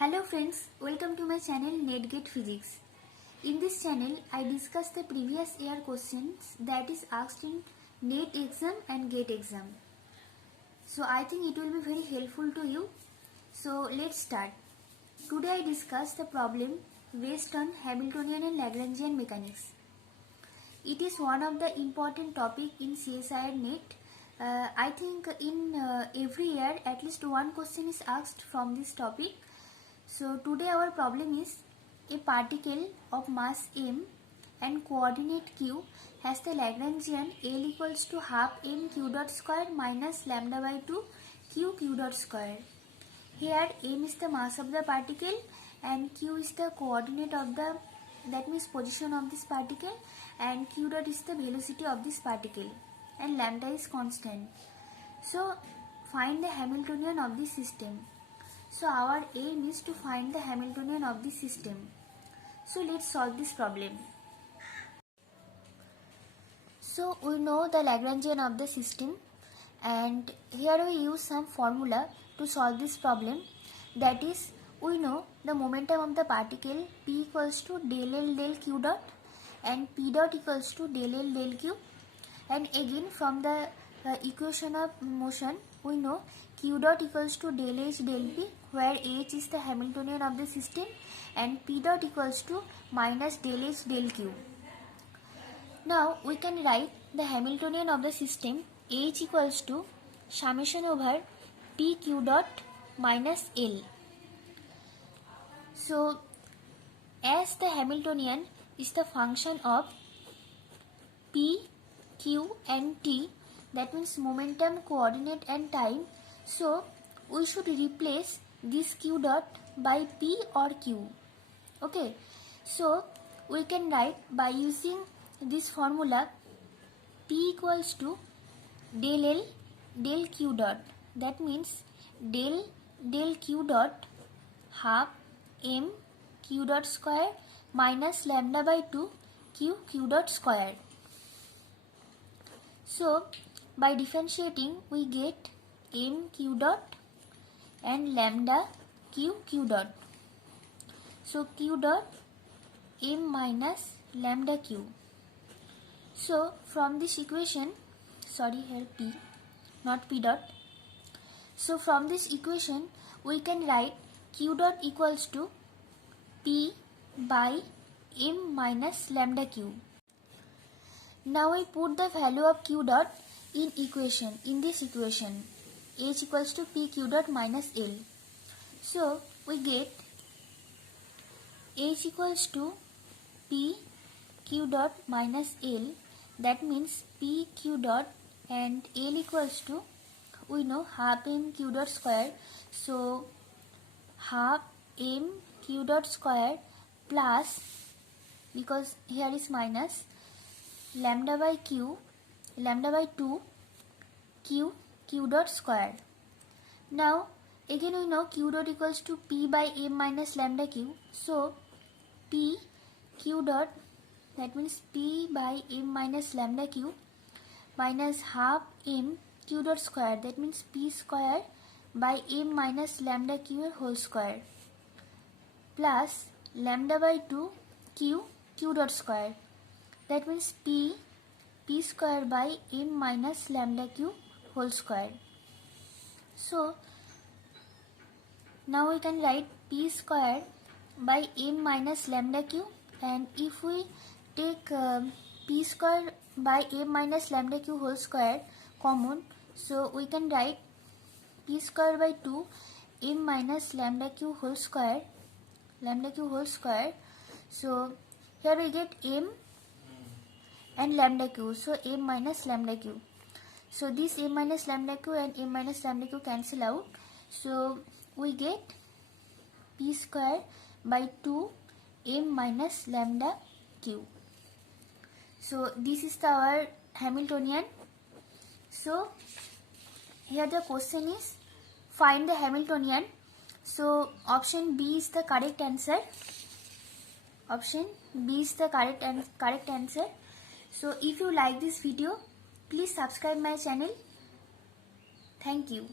Hello friends, welcome to my channel NetGate Physics. In this channel, I discuss the previous year questions that is asked in NET exam and GATE exam. So I think it will be very helpful to you. So let's start. Today I discuss the problem based on Hamiltonian and Lagrangian mechanics. It is one of the important topic in CSIR NET. I think in every year at least one question is asked from this topic. So today our problem is a particle of mass m and coordinate q has the Lagrangian L equals to half m q dot square minus lambda by 2 q dot square. Here m is the mass of the particle and q is the coordinate of the, that means position of this particle, and q dot is the velocity of this particle, and lambda is constant. So find the Hamiltonian of this system. So our aim is to find the Hamiltonian of the system. So let's solve this problem. So we know the Lagrangian of the system, and here we use some formula to solve this problem. That is, we know the momentum of the particle P equals to del L del Q dot and P dot equals to del L del Q, and again from the equation of motion we know Q dot equals to del H del P, where H is the Hamiltonian of the system and P dot equals to minus del H del Q. Now we can write the Hamiltonian of the system H equals to summation over P Q dot minus L. So as the Hamiltonian is the function of P, Q and T, that means momentum, coordinate and time, so we should replace this Q dot by P or Q. Okay, so we can write by using this formula P equals to del L del Q dot, that means del Q dot half m q dot square minus lambda by 2 q dot square. So by differentiating we get m q dot and lambda q dot. So q dot m minus lambda q. So from this equation, sorry here p, not p dot. So from this equation we can write q dot equals to p by m minus lambda q. Now we put the value of q dot in this equation, H equals to P Q dot minus L. So we get H equals to P Q dot minus L, that means P Q dot and L equals to, we know, half m q dot square, so half m q dot square plus, because here is minus, lambda by 2 q dot square. Now again we know q dot equals to p by m minus lambda q, so p q dot, that means p by m minus lambda q minus half m q dot square, that means p square by m minus lambda q whole square, plus lambda by 2 q dot square, that means p square by m minus lambda q whole square. So now we can write p square by m minus lambda q, and if we take p square by m minus lambda q whole square common, so we can write p square by 2 m minus lambda q whole square. So here we get m and lambda q, so m minus lambda q. So this m minus lambda q and m minus lambda q cancel out, so we get p square by 2 m minus lambda q. So this is our Hamiltonian. So here the question is find the Hamiltonian. So option B is the correct answer. Option B is the correct answer. So if you like this video, please subscribe my channel. Thank you.